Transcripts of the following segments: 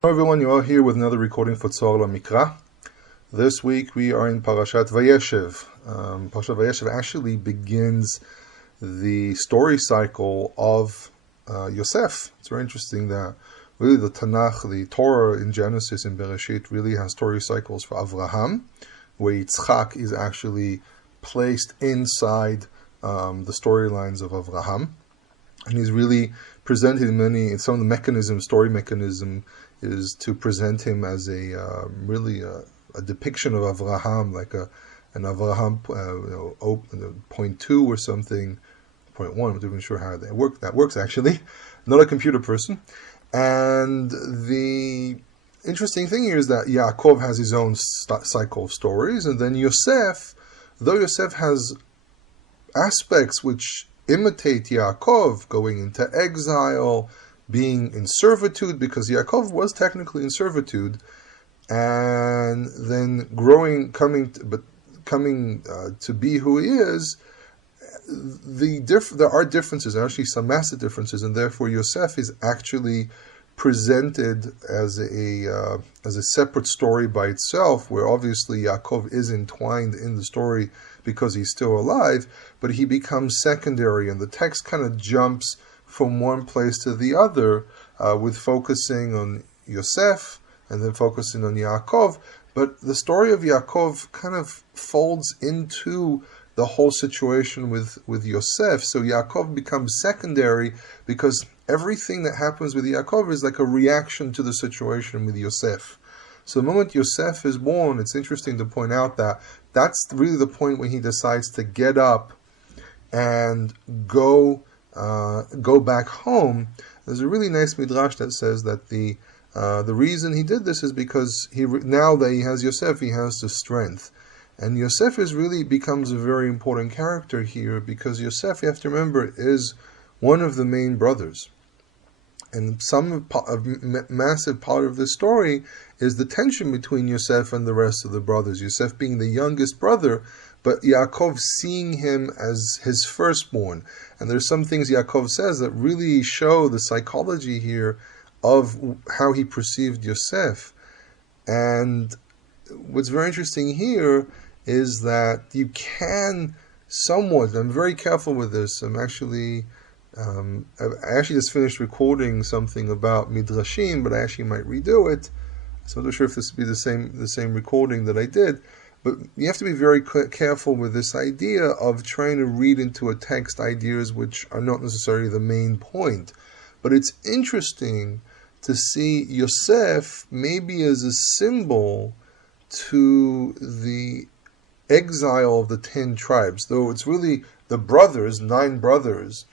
Hello everyone, you are here with another recording for Torah Mikra. This week we are in Parashat Vayeshev. Parashat Vayeshev actually begins the story cycle of Yosef. It's very interesting that really the Tanakh, the Torah in Genesis and Bereshit really has story cycles for Avraham, where Yitzchak is actually placed inside the storylines of Avraham. And he's really presented in some of the mechanism, story mechanism, is to present him as a depiction of Avraham, like an Avraham, 0.2 or something, 0.1. I'm not even sure how that works actually. Not a computer person. And the interesting thing here is that Yaakov has his own cycle of stories, and then Yosef, though Yosef has aspects which imitate Yaakov, going into exile, being in servitude, because Yaakov was technically in servitude, and then coming to be who he is. There are differences, actually some massive differences, and therefore Yosef is actually presented as a separate story by itself, where obviously Yaakov is entwined in the story because he's still alive, but he becomes secondary, and the text kind of jumps from one place to the other, with focusing on Yosef and then focusing on Yaakov. But the story of Yaakov kind of folds into the whole situation with Yosef. So Yaakov becomes secondary because everything that happens with Yaakov is like a reaction to the situation with Yosef. So the moment Yosef is born, it's interesting to point out that that's really the point when he decides to get up and go back home. There's a really nice midrash that says that the reason he did this is because now that he has Yosef, he has the strength. And Yosef becomes a very important character here, because Yosef, you have to remember, is one of the main brothers. And a massive part of this story is the tension between Yosef and the rest of the brothers. Yosef being the youngest brother, but Yaakov seeing him as his firstborn. And there's some things Yaakov says that really show the psychology here of how he perceived Yosef. And what's very interesting here is that you can somewhat, I'm very careful with this, I actually just finished recording something about Midrashim, but I actually might redo it. So I'm not sure if this would be the same recording that I did. But you have to be very careful with this idea of trying to read into a text ideas which are not necessarily the main point. But it's interesting to see Yosef maybe as a symbol to the exile of the 10 tribes, though it's really the brothers, 10 brothers,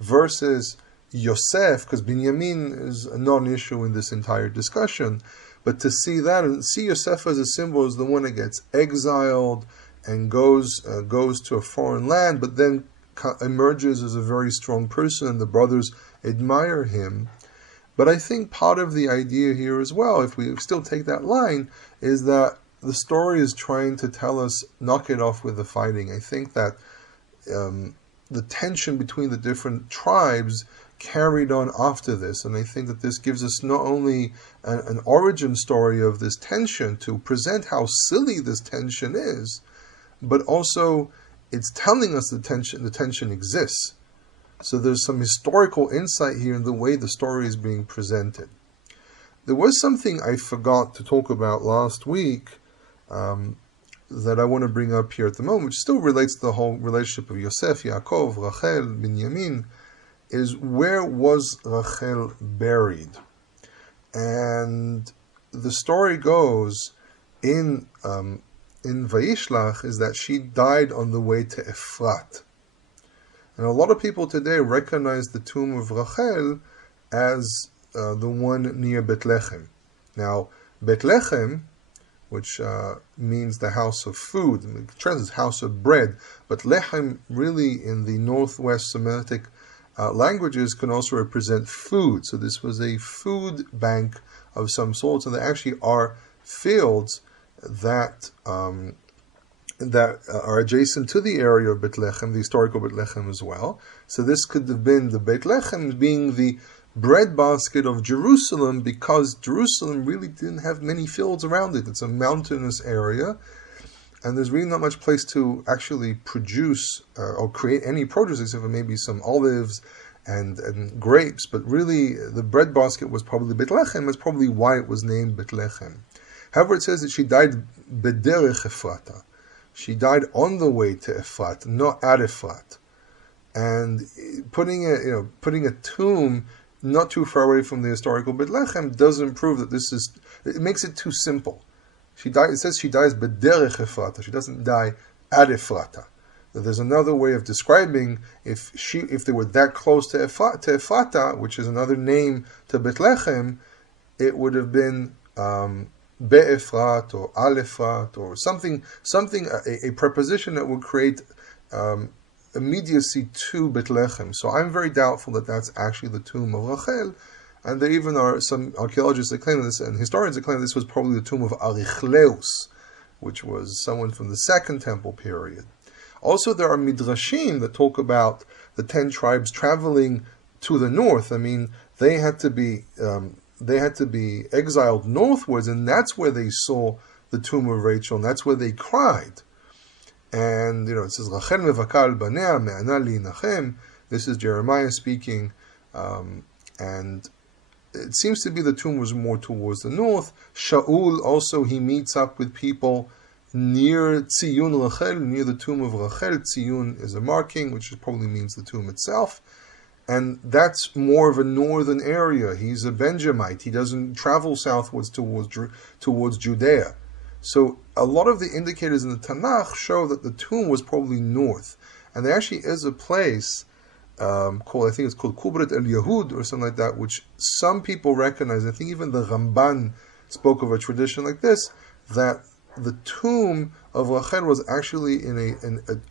versus Yosef, because Binyamin is a non-issue in this entire discussion. But to see that and see Yosef as a symbol as the one that gets exiled and goes to a foreign land, but then emerges as a very strong person, and the brothers admire him. But I think part of the idea here as well, if we still take that line, is that the story is trying to tell us, knock it off with the fighting. I think that the tension between the different tribes carried on after this, and I think that this gives us not only an origin story of this tension to present how silly this tension is, but also it's telling us the tension exists. So there's some historical insight here in the way the story is being presented. There was something I forgot to talk about last week that I want to bring up here at the moment, which still relates to the whole relationship of Yosef, Yaakov, Rachel, Binyamin, is where was Rachel buried? And the story goes in Vayishlach is that she died on the way to Efrat. And a lot of people today recognize the tomb of Rachel as the one near Bethlehem. Now, Bethlehem, which means the house of food, it translates house of bread, but lechem really in the northwest Semitic languages can also represent food. So this was a food bank of some sort, and there actually are fields that are adjacent to the area of Bethlehem, the historical Bethlehem as well. So this could have been the Bethlehem being the breadbasket of Jerusalem, because Jerusalem really didn't have many fields around it. It's a mountainous area, and there's really not much place to actually produce or create any produce except for maybe some olives and grapes. But really, the breadbasket was probably Bethlehem. That's probably why it was named Bethlehem. However, it says that she died bederech Ephrata. She died on the way to Ephrat, not at Ephrat. And putting a tomb not too far away from the historical Bethlehem doesn't prove that this is. It makes it too simple. She died. It says she dies bederech Ephrata. She doesn't die at Ephrata. There's another way of describing if they were that close to Ephrata, which is another name to Bethlehem, it would have been Be'efrat or Al-Efrat or something, a preposition that would create immediacy to Bethlehem. So I'm very doubtful that that's actually the tomb of Rachel, and there even are some archaeologists that claim this, and historians that claim this was probably the tomb of Arichleus, which was someone from the Second Temple period. Also, there are midrashim that talk about the 10 tribes traveling to the north. I mean, they had to be exiled northwards, and that's where they saw the tomb of Rachel, and that's where they cried. And it says Rachel mevakal banea me'ana li'nachem. This is Jeremiah speaking, and it seems to be the tomb was more towards the north. Shaul also, he meets up with people near Tziyun Rachel, near the tomb of Rachel. Tziyun is a marking, which probably means the tomb itself. And that's more of a northern area. He's a Benjamite. He doesn't travel southwards towards Judea. So a lot of the indicators in the Tanakh show that the tomb was probably north. And there actually is a place called, I think it's called Kubrat el-Yahud or something like that, which some people recognize. I think even the Ramban spoke of a tradition like this, that the tomb of Rachel was actually in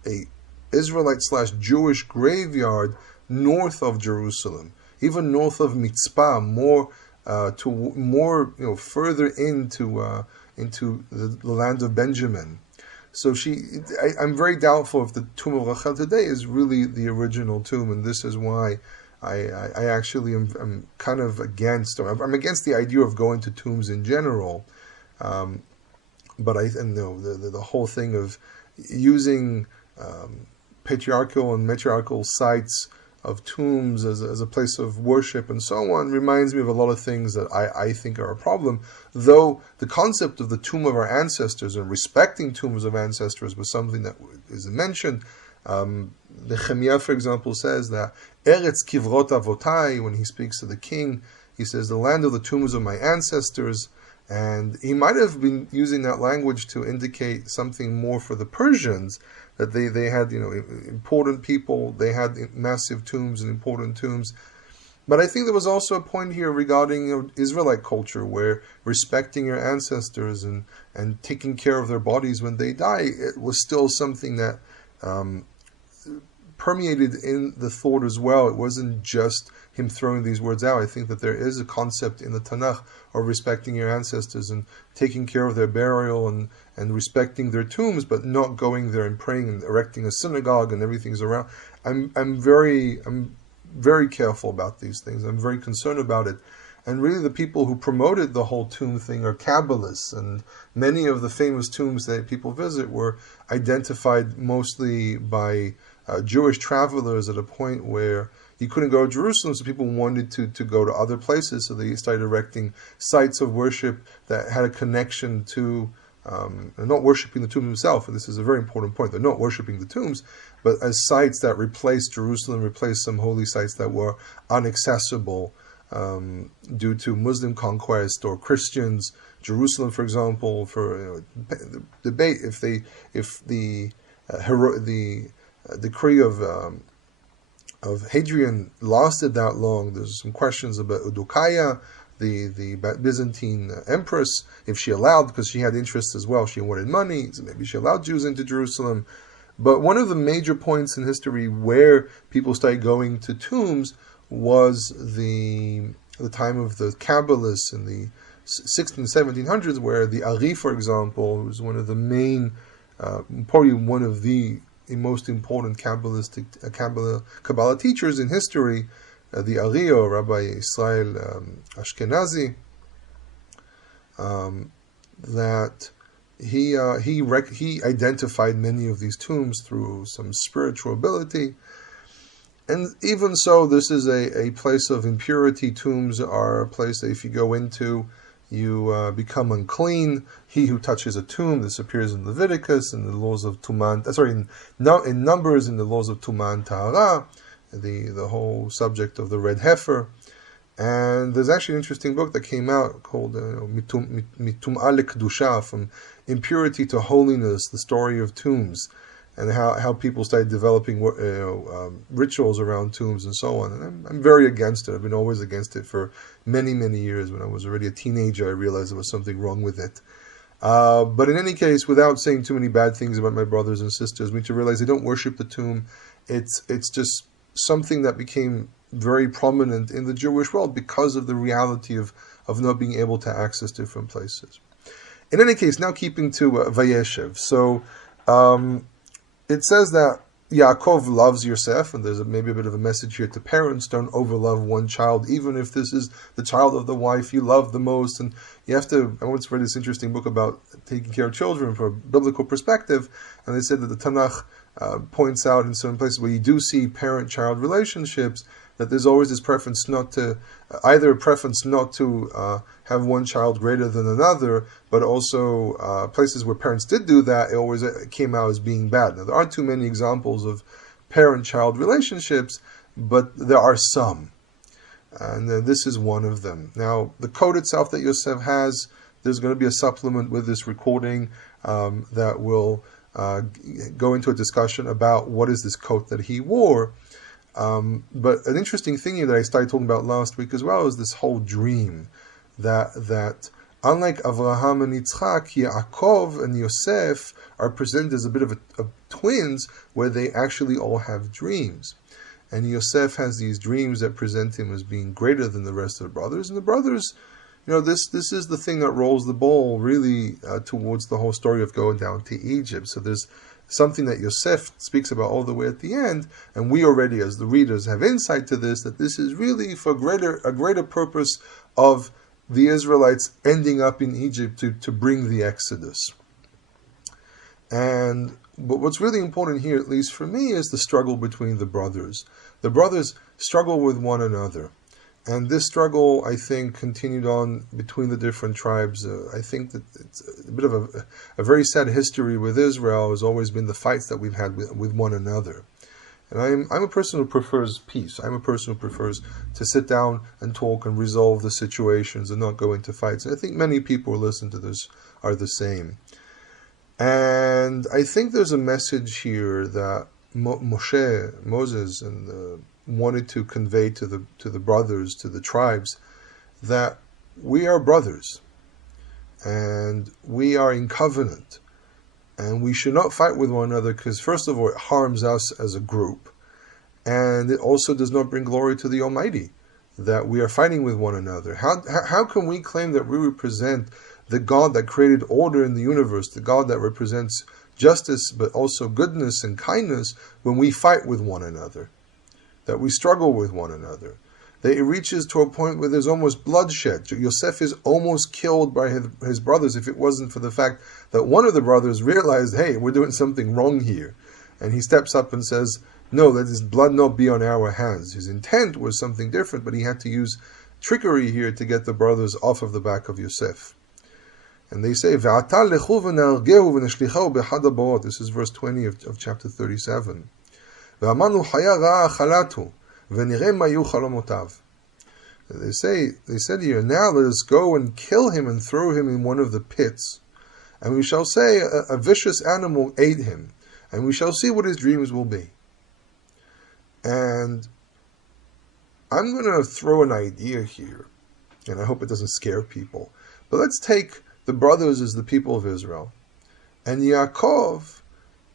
a Israelite/Jewish graveyard north of Jerusalem, even north of Mitzpah, further into the land of Benjamin. So I'm very doubtful if the tomb of Rachel today is really the original tomb, and this is why I actually am kind of against, or I'm against the idea of going to tombs in general. But the whole thing of using patriarchal and matriarchal sites of tombs as a place of worship and so on reminds me of a lot of things that I think are a problem. Though the concept of the tomb of our ancestors and respecting tombs of ancestors was something that is mentioned. Nehemiah, for example, says that Eretz Kivrot Avotai, when he speaks to the king, he says the land of the tombs of my ancestors. And he might have been using that language to indicate something more for the Persians, that they had important people, they had massive tombs and important tombs. But I think there was also a point here regarding Israelite culture, where respecting your ancestors and taking care of their bodies when they die, it was still something that permeated in the thought as well. It wasn't just him throwing these words out. I think that there is a concept in the Tanakh of respecting your ancestors and taking care of their burial and respecting their tombs, but not going there and praying and erecting a synagogue and everything's around. I'm very careful about these things. I'm very concerned about it. And really the people who promoted the whole tomb thing are Kabbalists, and many of the famous tombs that people visit were identified mostly by Jewish travelers at a point where you couldn't go to Jerusalem, so people wanted to go to other places, so they started erecting sites of worship that had a connection to, not worshipping the tomb themselves, and this is a very important point, they're not worshipping the tombs, but as sites that replaced Jerusalem, replaced some holy sites that were inaccessible due to Muslim conquest or Christians. Jerusalem, for example, for the debate if the decree of Hadrian lasted that long. There's some questions about Udukaya, the Byzantine empress, if she allowed, because she had interests as well, she wanted money, so maybe she allowed Jews into Jerusalem. But one of the major points in history where people started going to tombs was the time of the Kabbalists in the 1700s, where the Ari, for example, who was one of the main, probably one of the most important Kabbalah teachers in history, the Ari, or Rabbi Israel Ashkenazi, that he identified many of these tombs through some spiritual ability. And even so, this is a place of impurity. Tombs are a place that if you go into, you become unclean. He who touches a tomb, this appears in Leviticus, in the laws of Tuman, in Numbers, in the laws of Tuman Tahara, the whole subject of the red heifer. And there's actually an interesting book that came out called Mitum'a Lekdusha, From Impurity to Holiness, the story of tombs, and how people started developing rituals around tombs and so on. And I'm very against it. I've been always against it for many, many years. When I was already a teenager, I realized there was something wrong with it. But in any case, without saying too many bad things about my brothers and sisters, we need to realize they don't worship the tomb. It's just something that became very prominent in the Jewish world because of the reality of not being able to access different places. In any case, now keeping to Vayeshev. So it says that Yaakov loves Yosef, and there's maybe a bit of a message here to parents: don't overlove one child, even if this is the child of the wife you love the most. And you have to, I once read this interesting book about taking care of children from a biblical perspective, and they said that the Tanakh points out in certain places where you do see parent-child relationships, that there's always this preference not to, have one child greater than another, but also places where parents did do that, it always came out as being bad. Now, there aren't too many examples of parent-child relationships, but there are some. And this is one of them. Now, the code itself that Yosef has, there's going to be a supplement with this recording that will go into a discussion about what is this coat that he wore. But an interesting thing here that I started talking about last week as well is this whole dream that unlike Avraham and Yitzchak, Yaakov and Yosef are presented as a bit of twins, where they actually all have dreams. And Yosef has these dreams that present him as being greater than the rest of the brothers. And the brothers, this is the thing that rolls the ball really towards the whole story of going down to Egypt. So there's something that Yosef speaks about all the way at the end, and we already, as the readers, have insight to this, that this is really for a greater purpose of the Israelites ending up in Egypt to bring the Exodus. But what's really important here, at least for me, is the struggle between the brothers. The brothers struggle with one another. And this struggle, I think, continued on between the different tribes. I think that it's a bit of a very sad history with Israel has always been the fights that we've had with one another. And I'm a person who prefers peace. I'm a person who prefers to sit down and talk and resolve the situations and not go into fights. And I think many people who listen to this are the same. And I think there's a message here that Moses, wanted to convey to the brothers, to the tribes, that we are brothers and we are in covenant, and we should not fight with one another, because first of all it harms us as a group, and it also does not bring glory to the Almighty that we are fighting with one another. How can we claim that we represent the God that created order in the universe, the God that represents justice but also goodness and kindness, when we fight with one another, that we struggle with one another, that it reaches to a point where there's almost bloodshed? Yosef is almost killed by his brothers if it wasn't for the fact that one of the brothers realized, hey, we're doing something wrong here. And he steps up and says, no, let his blood not be on our hands. His intent was something different, but he had to use trickery here to get the brothers off of the back of Yosef. And they say, this is verse 20 of chapter 37. They said here, now let us go and kill him and throw him in one of the pits, and we shall say a vicious animal ate him, and we shall see what his dreams will be. And I'm going to throw an idea here, and I hope it doesn't scare people, but let's take the brothers as the people of Israel, and Yaakov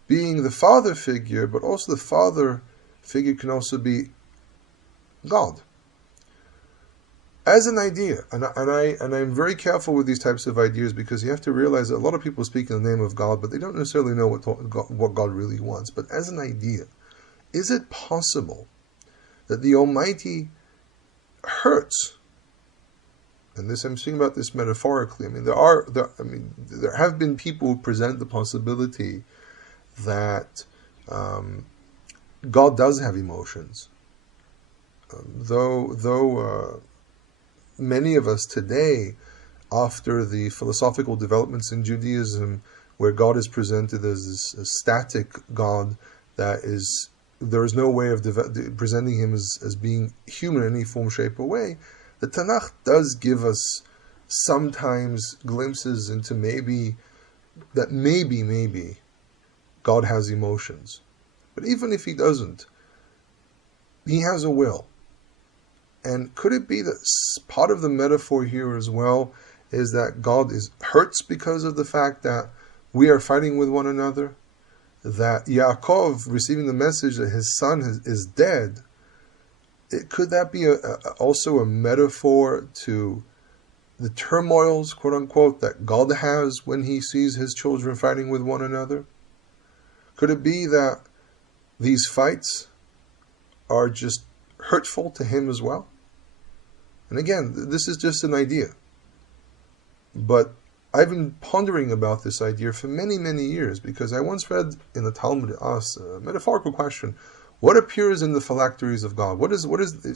being the father figure, but also the father figure can also be God. As an idea, and I'm very careful with these types of ideas, because you have to realize that a lot of people speak in the name of God, but they don't necessarily know what God really wants. But as an idea, is it possible that the Almighty hurts. And this, I'm speaking about this metaphorically. I mean, there have been people who present the possibility that God does have emotions, though many of us today, after the philosophical developments in Judaism, where God is presented as a static God, that is, there is no way of presenting him as being human in any form, shape, or way. The Tanakh does give us sometimes glimpses into maybe God has emotions. But even if he doesn't, he has a will. And could it be that part of the metaphor here as well is that God hurts because of the fact that we are fighting with one another? That Yaakov, receiving the message that his son is dead, could that be also a metaphor to the turmoils, quote unquote, that God has when he sees his children fighting with one another? Could it be that these fights are just hurtful to him as well? And again, this is just an idea. But I've been pondering about this idea for many, many years, because I once read in the Talmud asked a metaphorical question: what appears in the phylacteries of God? What is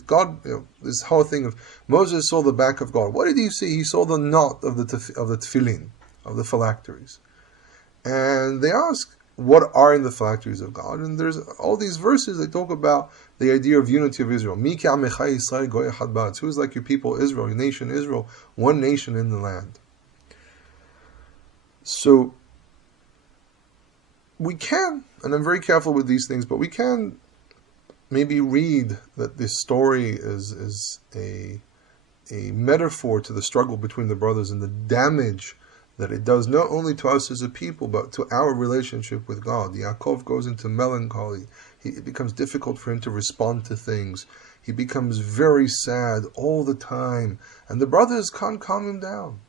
God? This whole thing of Moses saw the back of God. What did he see? He saw the knot of the tefillin, of the phylacteries. And they ask, what are in the phylacteries of God? And there's all these verses that talk about the idea of unity of Israel. Mi k'amecha Yisrael goy echad ba'aretz. Who is like your people Israel, your nation Israel, one nation in the land? So we can, and I'm very careful with these things, but we can maybe read that this story is a metaphor to the struggle between the brothers and the damage that it does not only to us as a people, but to our relationship with God. Yaakov goes into melancholy. It becomes difficult for him to respond to things. He becomes very sad all the time. And the brothers can't calm him down.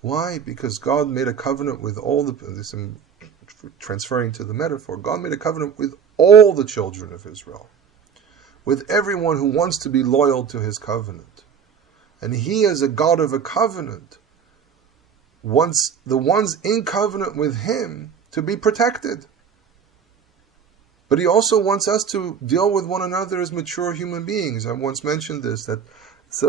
Why? Because God made a covenant with all this, I'm transferring to the metaphor, God made a covenant with all the children of Israel, with everyone who wants to be loyal to his covenant. And he, as a God of a covenant, wants the ones in covenant with him to be protected. But he also wants us to deal with one another as mature human beings. I once mentioned this, that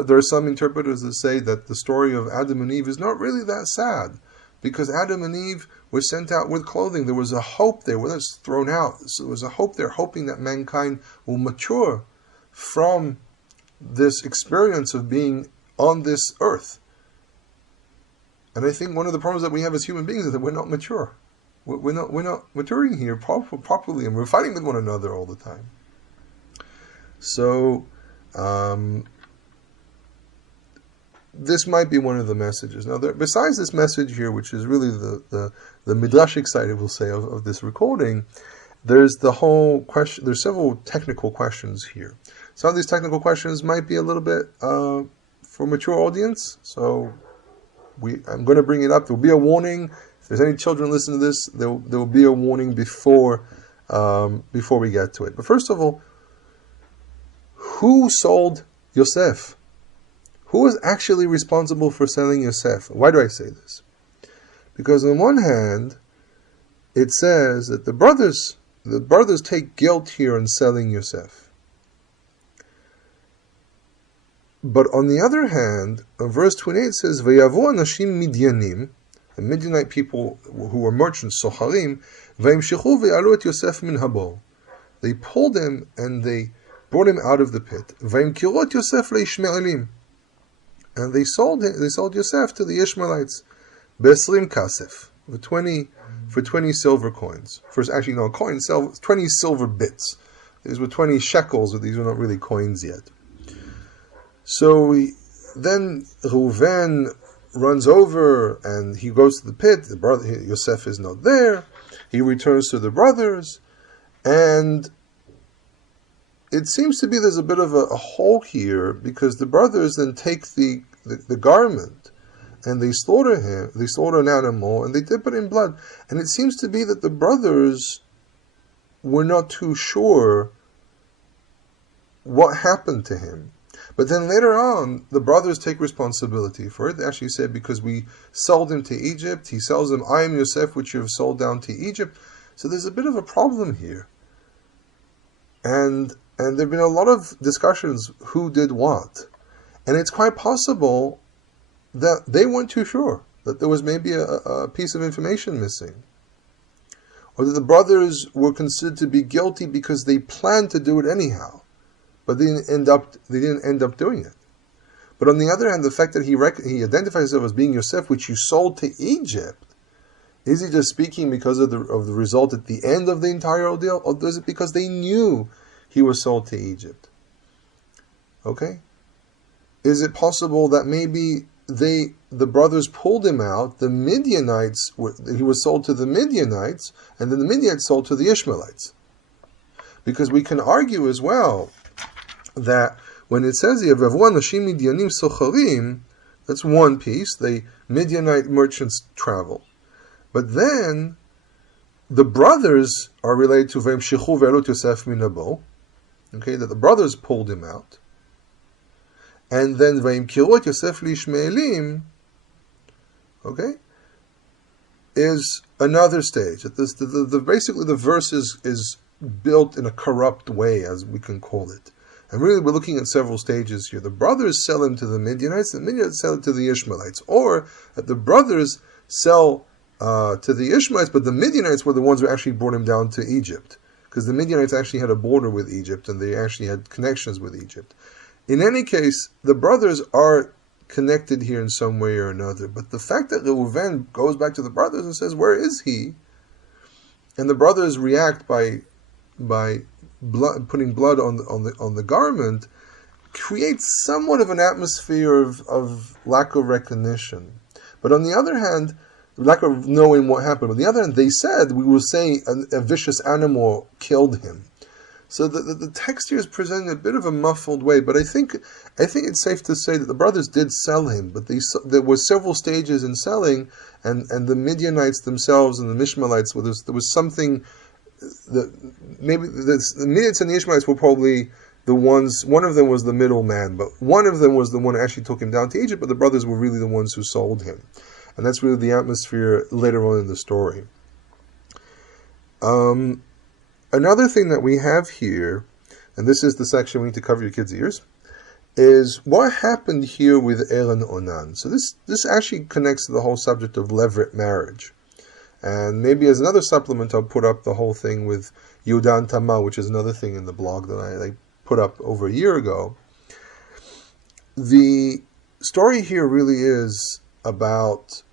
there are some interpreters that say that the story of Adam and Eve is not really that sad, because Adam and Eve were sent out with clothing. There was a hope there. Well, it's thrown out. So there was a hope there, hoping that mankind will mature from this experience of being on this earth. And I think one of the problems that we have as human beings is that we're not mature. We're not maturing here properly, and we're fighting with one another all the time. So this might be one of the messages. Now, besides this message here, which is really the midrashic side, I will say, of this recording, there's the whole question. There's several technical questions here. Some of these technical questions might be a little bit for mature audience, so I'm going to bring it up. There will be a warning. If there's any children listening to this, there will be a warning before we get to it. But first of all, who sold Yosef? Who was actually responsible for selling Yosef? Why do I say this? Because on one hand, it says that the brothers take guilt here in selling Yosef. But on the other hand, verse 28 says, "Vayavu anashim midyanim," the Midianite people who were merchants, socharim, "vayimshechu ve'alu et Yosef min habor." They pulled him and they brought him out of the pit. "Vayimkiru et Yosef leishmaelim," and they sold Yosef to the Ishmaelites, "be'esrim kasef," for 20 silver coins. First, actually, no, 20 silver bits. These were 20 shekels, but these were not really coins yet. So then Reuven runs over and he goes to the pit. The brother Yosef is not there. He returns to the brothers, and it seems to be there's a bit of a hole here, because the brothers then take the garment and they slaughter him. They slaughter an animal and they dip it in blood. And it seems to be that the brothers were not too sure what happened to him. But then later on, the brothers take responsibility for it. They actually say, because we sold him to Egypt, he sells them, I am Yosef, which you have sold down to Egypt. So there's a bit of a problem here. And there have been a lot of discussions who did what. And it's quite possible that they weren't too sure, that there was maybe a piece of information missing. Or that the brothers were considered to be guilty because they planned to do it anyhow, but they didn't end up doing it. But on the other hand, the fact that he identifies himself as being Yosef, which you sold to Egypt, is he just speaking because of the result at the end of the entire ordeal, or is it because they knew he was sold to Egypt? Okay? Is it possible that maybe the brothers pulled him out, the Midianites, he was sold to the Midianites, and then the Midianites sold to the Ishmaelites? Because we can argue as well that when it says here, V'avu anashim Midyanim socharim, that's one piece, the Midianite merchants travel. But then, the brothers are related to Vayemshichu ve'alut Yosef minabo, okay, that the brothers pulled him out. And then Vayimkiru Yosef li'Ishmaelim, okay, is another stage. Basically, the verse is built in a corrupt way, as we can call it. And really, we're looking at several stages here. The brothers sell him to the Midianites, the Midianites sell it to the Ishmaelites. Or that the brothers sell to the Ishmaelites, but the Midianites were the ones who actually brought him down to Egypt. Because the Midianites actually had a border with Egypt, and they actually had connections with Egypt. In any case, the brothers are connected here in some way or another. But the fact that Reuven goes back to the brothers and says, "Where is he?" and the brothers react by putting blood on the garment, creates somewhat of an atmosphere of lack of recognition. But on the other hand, lack of knowing what happened. On the other hand, they said, we will say a vicious animal killed him. So the text here is presenting a bit of a muffled way, but I think it's safe to say that the brothers did sell him, but there were several stages in selling, and the Midianites themselves and the Ishmaelites, there was something that maybe the Midianites and the Ishmaelites were probably the ones. One of them was the middleman, but one of them was the one who actually took him down to Egypt. But the brothers were really the ones who sold him, and that's really the atmosphere later on in the story. Another thing that we have here, and this is the section we need to cover your kids' ears, is what happened here with Er and Onan. So this actually connects to the whole subject of levirate marriage. And maybe as another supplement, I'll put up the whole thing with Yehuda and Tamar, which is another thing in the blog that I put up over a year ago. The story here really is about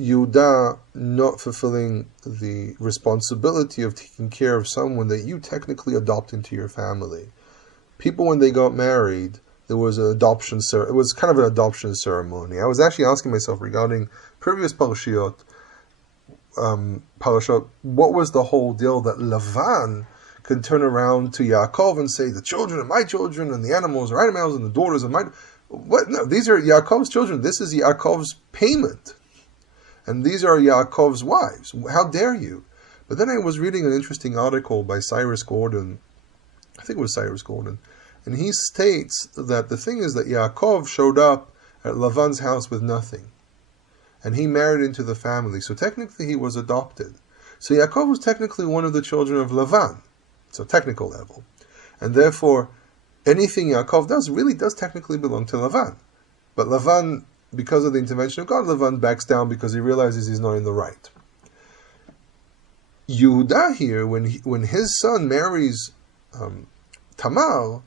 Yehuda not fulfilling the responsibility of taking care of someone that you technically adopt into your family. People, when they got married, there was an adoption. It was kind of an adoption ceremony. I was actually asking myself regarding previous parashot, what was the whole deal that Lavan can turn around to Yaakov and say, the children are my children, and the animals are animals, and the daughters are mine. What? No, these are Yaakov's children. This is Yaakov's payment. And these are Yaakov's wives. How dare you? But then I was reading an interesting article by Cyrus Gordon. I think it was Cyrus Gordon. And he states that the thing is that Yaakov showed up at Lavan's house with nothing. And he married into the family. So technically he was adopted. So Yaakov was technically one of the children of Lavan. So technical level. And therefore, anything Yaakov does really does technically belong to Lavan. But Lavan, because of the intervention of God, Lavan backs down because he realizes he's not in the right. Yehuda here, when his son marries Tamar,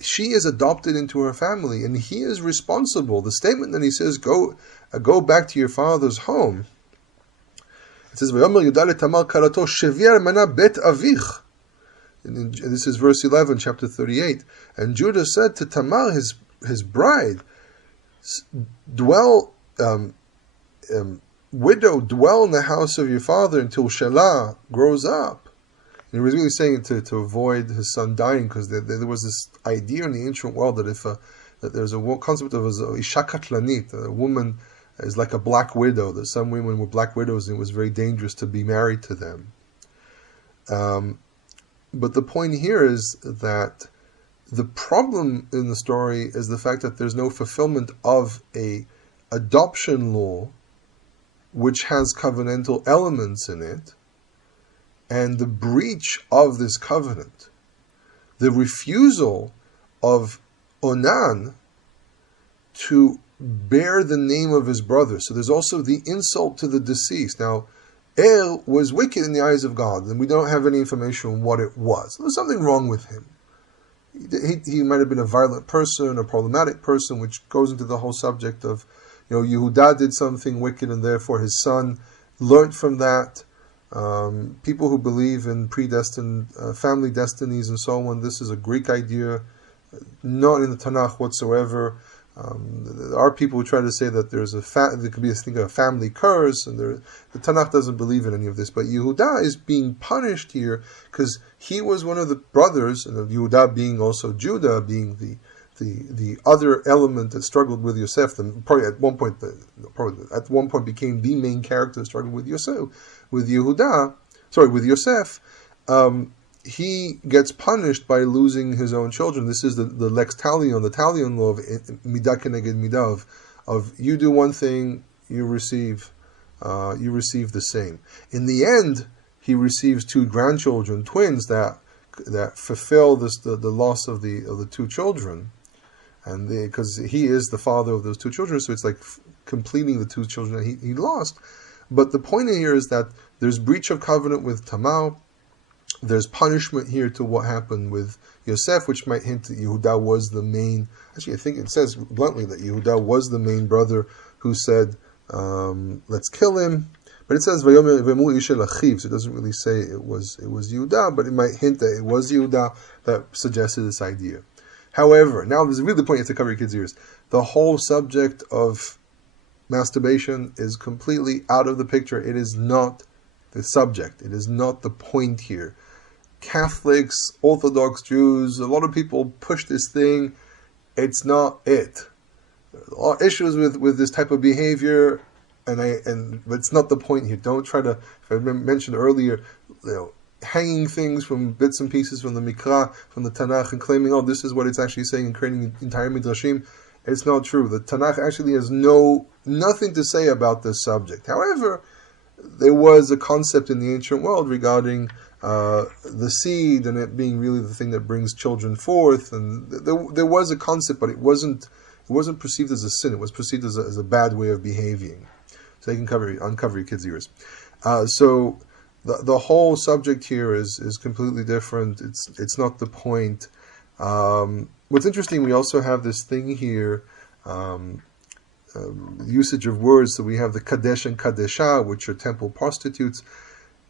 she is adopted into her family, and he is responsible. The statement that he says, "Go back to your father's home." It says, "V'yomer Yehuda leTamar kalato shevi almana bet avich." And this is verse 11, chapter 38. And Judah said to Tamar, his bride, widow, dwell in the house of your father until Shelah grows up. And he was really saying it to avoid his son dying, because there was this idea in the ancient world that that there's a concept of isha katlanit, a woman is like a black widow, that some women were black widows and it was very dangerous to be married to them. But the point here is that The problem in the story is the fact that there's no fulfillment of a adoption law which has covenantal elements in it, and the breach of this covenant, the refusal of Onan to bear the name of his brother. So there's also the insult to the deceased. Now, Er was wicked in the eyes of God, and we don't have any information on what it was. There was something wrong with him. He might have been a violent person, a problematic person, which goes into the whole subject of, Yehuda did something wicked and therefore his son learned from that. People who believe in predestined family destinies and so on, this is a Greek idea, not in the Tanakh whatsoever. There are people who try to say that there could be a family curse, and the Tanakh doesn't believe in any of this. But Yehuda is being punished here because he was one of the brothers, and Yehuda being also Judah, being the other element that struggled with Yosef. Probably at one point became the main character struggling with Yosef, with Yosef. He gets punished by losing his own children. This is the lex talion, the talion law of midah keneged midah, of you do one thing, you receive the same. In the end, he receives two grandchildren, twins, that fulfill the loss of the two children, and because he is the father of those two children, so it's like completing the two children that he lost. But the point here is that there's breach of covenant with Tamar. There's punishment here to what happened with Yosef, which might hint that Yehuda was the main. Actually, I think it says bluntly that Yehuda was the main brother who said, "Let's kill him." But it says Vayomer v'emu ish el achiv, so it doesn't really say it was Yehuda, but it might hint that it was Yehuda that suggested this idea. However, now there's really the point you have to cover your kids' ears. The whole subject of masturbation is completely out of the picture. It is not the subject. It is not the point here. Catholics, Orthodox Jews, a lot of people push this thing. It's not it. There are a lot of issues with this type of behavior, but it's not the point here. Don't try to, if I mentioned earlier, hanging things from bits and pieces from the Mikra, from the Tanakh, and claiming, this is what it's actually saying, and creating entire midrashim. It's not true. The Tanakh actually has nothing to say about this subject. However, there was a concept in the ancient world regarding the seed and it being really the thing that brings children forth, and there was a concept, but it wasn't perceived as a sin. It was perceived as a bad way of behaving. So they can uncover your kids' ears. So the whole subject here is completely different. It's not the point. What's interesting, we also have this thing here. Usage of words. So we have the Kadesh and Kadesha, which are temple prostitutes.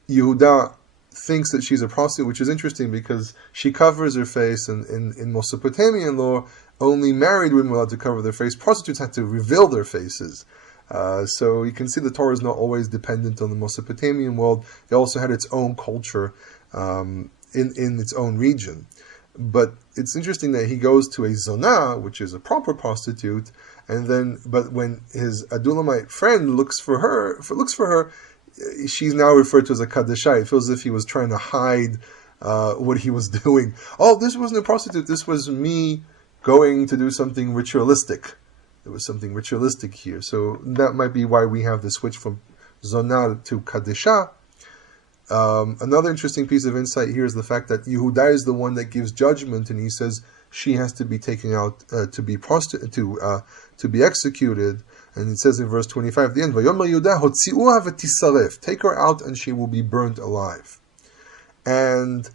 Yehuda thinks that she's a prostitute, which is interesting because she covers her face, and in Mesopotamian law, only married women were allowed to cover their face. Prostitutes had to reveal their faces. So you can see the Torah is not always dependent on the Mesopotamian world. It also had its own culture in its own region. But it's interesting that he goes to a Zonah, which is a proper prostitute, but when his Adulamite friend looks for her, she's now referred to as a Kadeshai. It feels as if he was trying to hide what he was doing. This wasn't a prostitute. This was me going to do something ritualistic. There was something ritualistic here. So that might be why we have the switch from Zonah to Kadesha. Another interesting piece of insight here is the fact that Yehuda is the one that gives judgment, and he says she has to be taken out to be executed. And it says in verse 25 at the end, "Vayomer Yehuda hotziuha v'tisaref," take her out and she will be burnt alive. And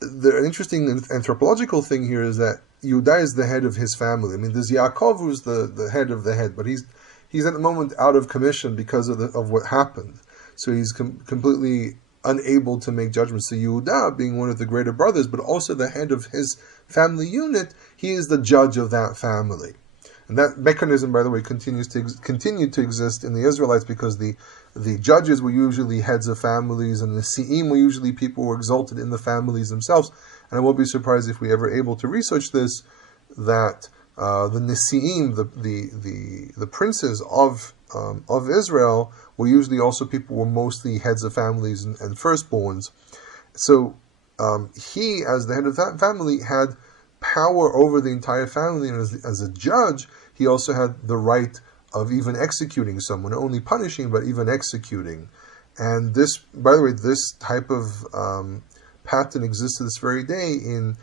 the interesting anthropological thing here is that Yehuda is the head of his family. I mean, there's Yaakov who's the head of the head, but he's at the moment out of commission because of what happened. So he's completely unable to make judgments. So Yehuda, being one of the greater brothers, but also the head of his family unit, he is the judge of that family. And that mechanism, by the way, continued to exist in the Israelites, because the judges were usually heads of families, and the Si'im were usually people who were exalted in the families themselves. And I won't be surprised if we ever able to research this, that the Nesi'im, the princes of Israel, were usually also people who were mostly heads of families and firstborns. So he, as the head of that family, had power over the entire family, and as a judge, he also had the right of even executing someone, not only punishing, but even executing. And this, by the way, this type of pattern exists to this very day in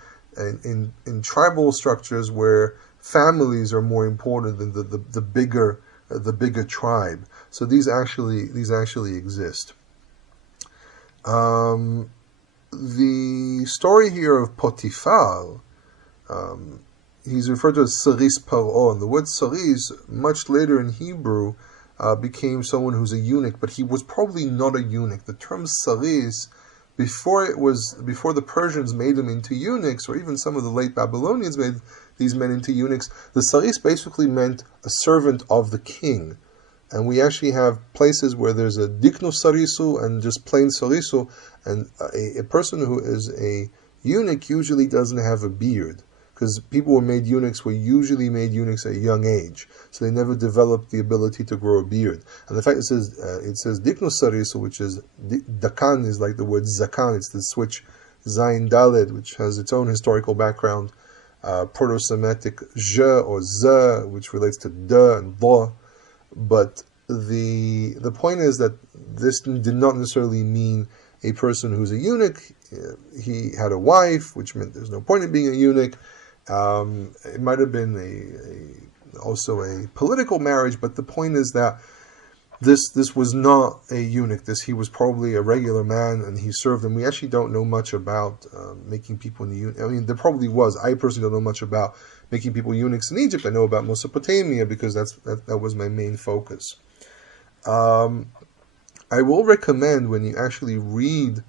tribal structures where families are more important than the bigger tribe. So these actually exist. The story here of Potiphar, he's referred to as Saris Paro, and the word Saris, much later in Hebrew, became someone who's a eunuch, but he was probably not a eunuch. The term Saris, before the Persians made them into eunuchs, or even some of the late Babylonians made these men into eunuchs, the Saris basically meant a servant of the king. And we actually have places where there's a dikno sarisu and just plain sarisu, and a person who is a eunuch usually doesn't have a beard, because people who were usually made eunuchs at a young age, so they never developed the ability to grow a beard. And the fact it says dikno sarisu, which is dakan, is like the word zakan. It's the switch zayin daled, which has its own historical background, Proto-Semitic je or ze, which relates to de and do. But the point is that this did not necessarily mean a person who's a eunuch. He had a wife, which meant there's no point in being a eunuch. It might have been also a political marriage, but the point is that this was not a eunuch. He was probably a regular man, and he served. And we actually don't know much about making people in the eunuch. I mean, there probably was. I personally don't know much about making people eunuchs in Egypt. I know about Mesopotamia because that was my main focus. I will recommend, when you actually read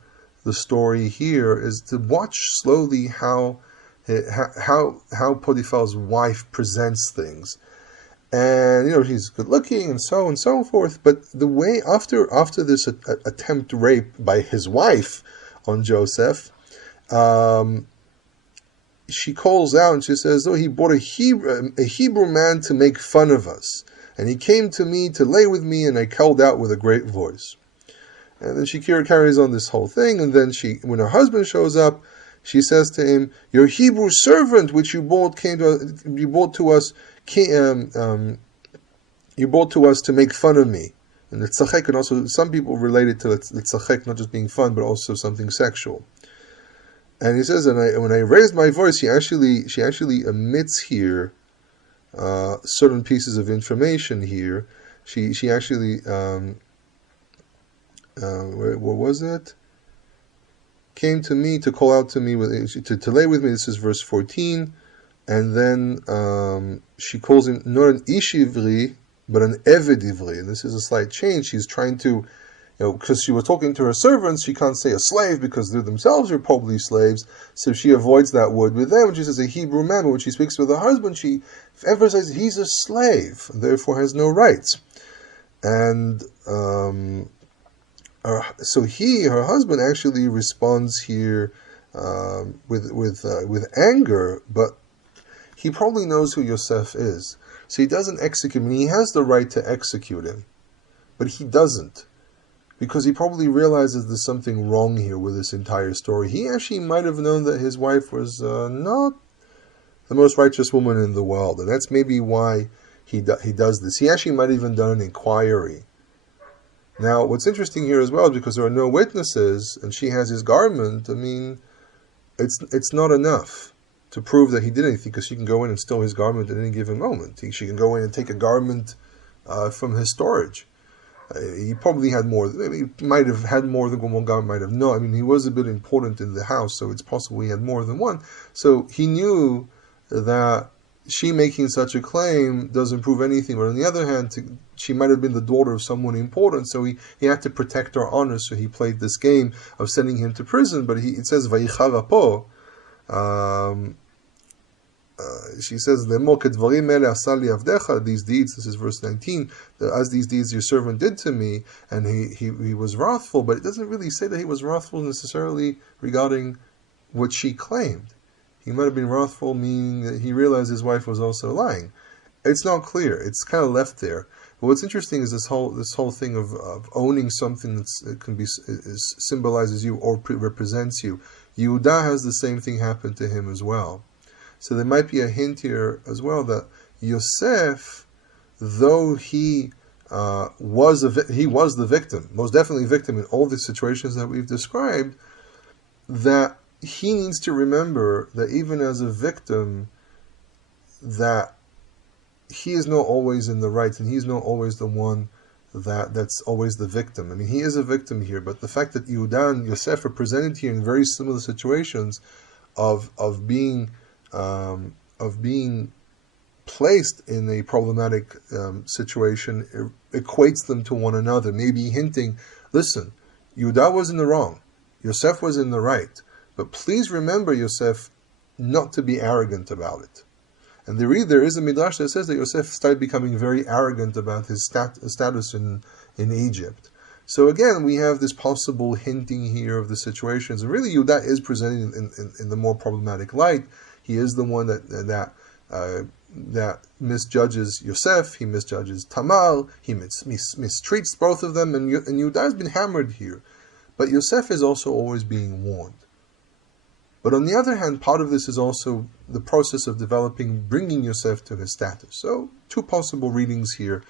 the story here, is to watch slowly how Potiphar's wife presents things. And she's good looking and so forth. But the way after this attempt rape by his wife on Joseph, she calls out and she says, "Oh, he brought a Hebrew man to make fun of us, and he came to me to lay with me, and I called out with a great voice." And then she carries on this whole thing, and then when her husband shows up, she says to him, "Your Hebrew servant, which you brought to us to make fun of me." And the tzachek, and also some people relate it to the tzachek not just being fun, but also something sexual. And he says, when I raised my voice, she actually omits here certain pieces of information here. She actually what was it? Came to me to call out to me to lay with me. This is verse 14. And then she calls him not an ish ivri, but an eved ivri. And this is a slight change. She's trying to, because she was talking to her servants, she can't say a slave because they themselves are probably slaves. So she avoids that word with them. When she says a Hebrew man, but when she speaks with her husband, she emphasizes he's a slave, therefore has no rights. And so her husband actually responds here with anger, but he probably knows who Yosef is. So he doesn't execute him. He has the right to execute him, but he doesn't, because he probably realizes there's something wrong here with this entire story. He actually might have known that his wife was not the most righteous woman in the world, and that's maybe why he does this. He actually might have even done an inquiry. Now, what's interesting here as well, because there are no witnesses, and she has his garment, I mean, it's not enough to prove that he did anything, because she can go in and steal his garment at any given moment. She can go in and take a garment from his storage. He probably had more. He might have had more than one garment, might have not. I mean, he was a bit important in the house, so it's possible he had more than one. So he knew that she making such a claim doesn't prove anything. But on the other hand, she might have been the daughter of someone important, so he had to protect her honor, so he played this game of sending him to prison. But it says, Vayichar apo. She says, these deeds, this is verse 19, as these deeds your servant did to me, and he was wrathful, but it doesn't really say that he was wrathful necessarily regarding what she claimed. He might have been wrathful, meaning that he realized his wife was also lying. It's not clear. It's kind of left there. But what's interesting is this whole thing of owning something that symbolizes you or represents you. Yehuda has the same thing happen to him as well. So there might be a hint here as well that Yosef, though he was the victim, most definitely victim in all the situations that we've described, that he needs to remember that even as a victim, that he is not always in the right, and he's not always the one that's always the victim. I mean, he is a victim here, but the fact that Yehuda and Yosef are presented here in very similar situations of being placed in a problematic situation equates them to one another, maybe hinting, listen, Yehuda was in the wrong, Yosef was in the right, but please remember, Yosef, not to be arrogant about it. And there is a midrash that says that Yosef started becoming very arrogant about his status in Egypt. So again, we have this possible hinting here of the situations. And really, Yehuda is presented in the more problematic light. He is the one that misjudges Yosef. He misjudges Tamar. He mistreats both of them. And Yehuda has been hammered here. But Yosef is also always being warned. But on the other hand, part of this is also the process of bringing Yosef to his status. So, two possible readings here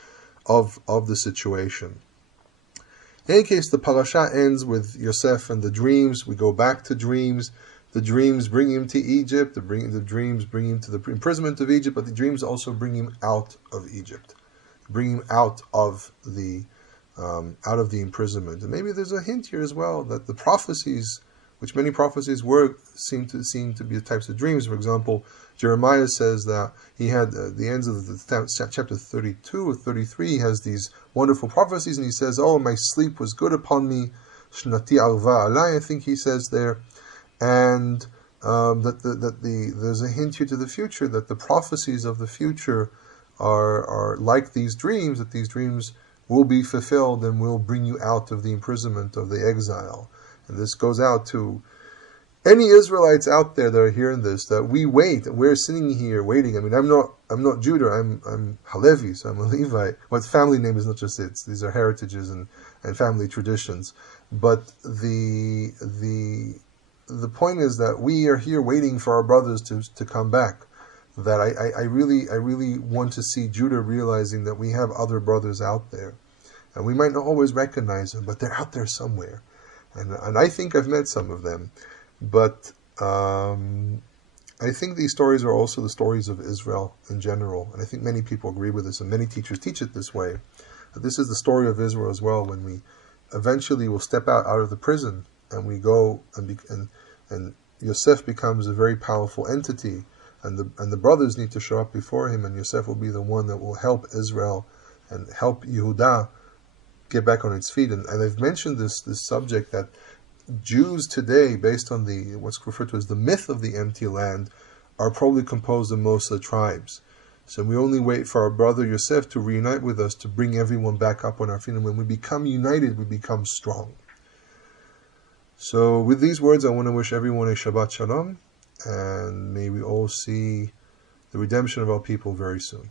of the situation. In any case, the parasha ends with Yosef and the dreams. We go back to dreams. The dreams bring him to Egypt. The dreams bring him to the imprisonment of Egypt, but the dreams also bring him out of Egypt, bring him out of the imprisonment. And maybe there's a hint here as well that the prophecies, which many prophecies seem to be the types of dreams. For example, Jeremiah says that he had the ends of chapter 32 or 33. He has these wonderful prophecies, and he says, "Oh, my sleep was good upon me, shnati alva alai." I think he says there, and there's a hint here to the future that the prophecies of the future are like these dreams. That these dreams will be fulfilled and will bring you out of the imprisonment, of the exile. And this goes out to any Israelites out there that are hearing this, that we wait, we're sitting here waiting. I mean, I'm not Judah, I'm Halevi, so I'm a Levite. What family name is not just it. These are heritages and family traditions. But the point is that we are here waiting for our brothers to come back. That I really want to see Judah realizing that we have other brothers out there. And we might not always recognize them, but they're out there somewhere. And I think I've met some of them. But I think these stories are also the stories of Israel in general. And I think many people agree with this, and many teachers teach it this way. That this is the story of Israel as well, when we eventually will step out of the prison, and we go, and Yosef becomes a very powerful entity, and the brothers need to show up before him, and Yosef will be the one that will help Israel and help Yehuda get back on its feet. And I've mentioned this subject that Jews today, based on what's referred to as the myth of the empty land, are probably composed of most of the tribes. So we only wait for our brother Yosef to reunite with us to bring everyone back up on our feet. And when we become united, we become strong. So with these words, I want to wish everyone a Shabbat Shalom, and may we all see the redemption of our people very soon.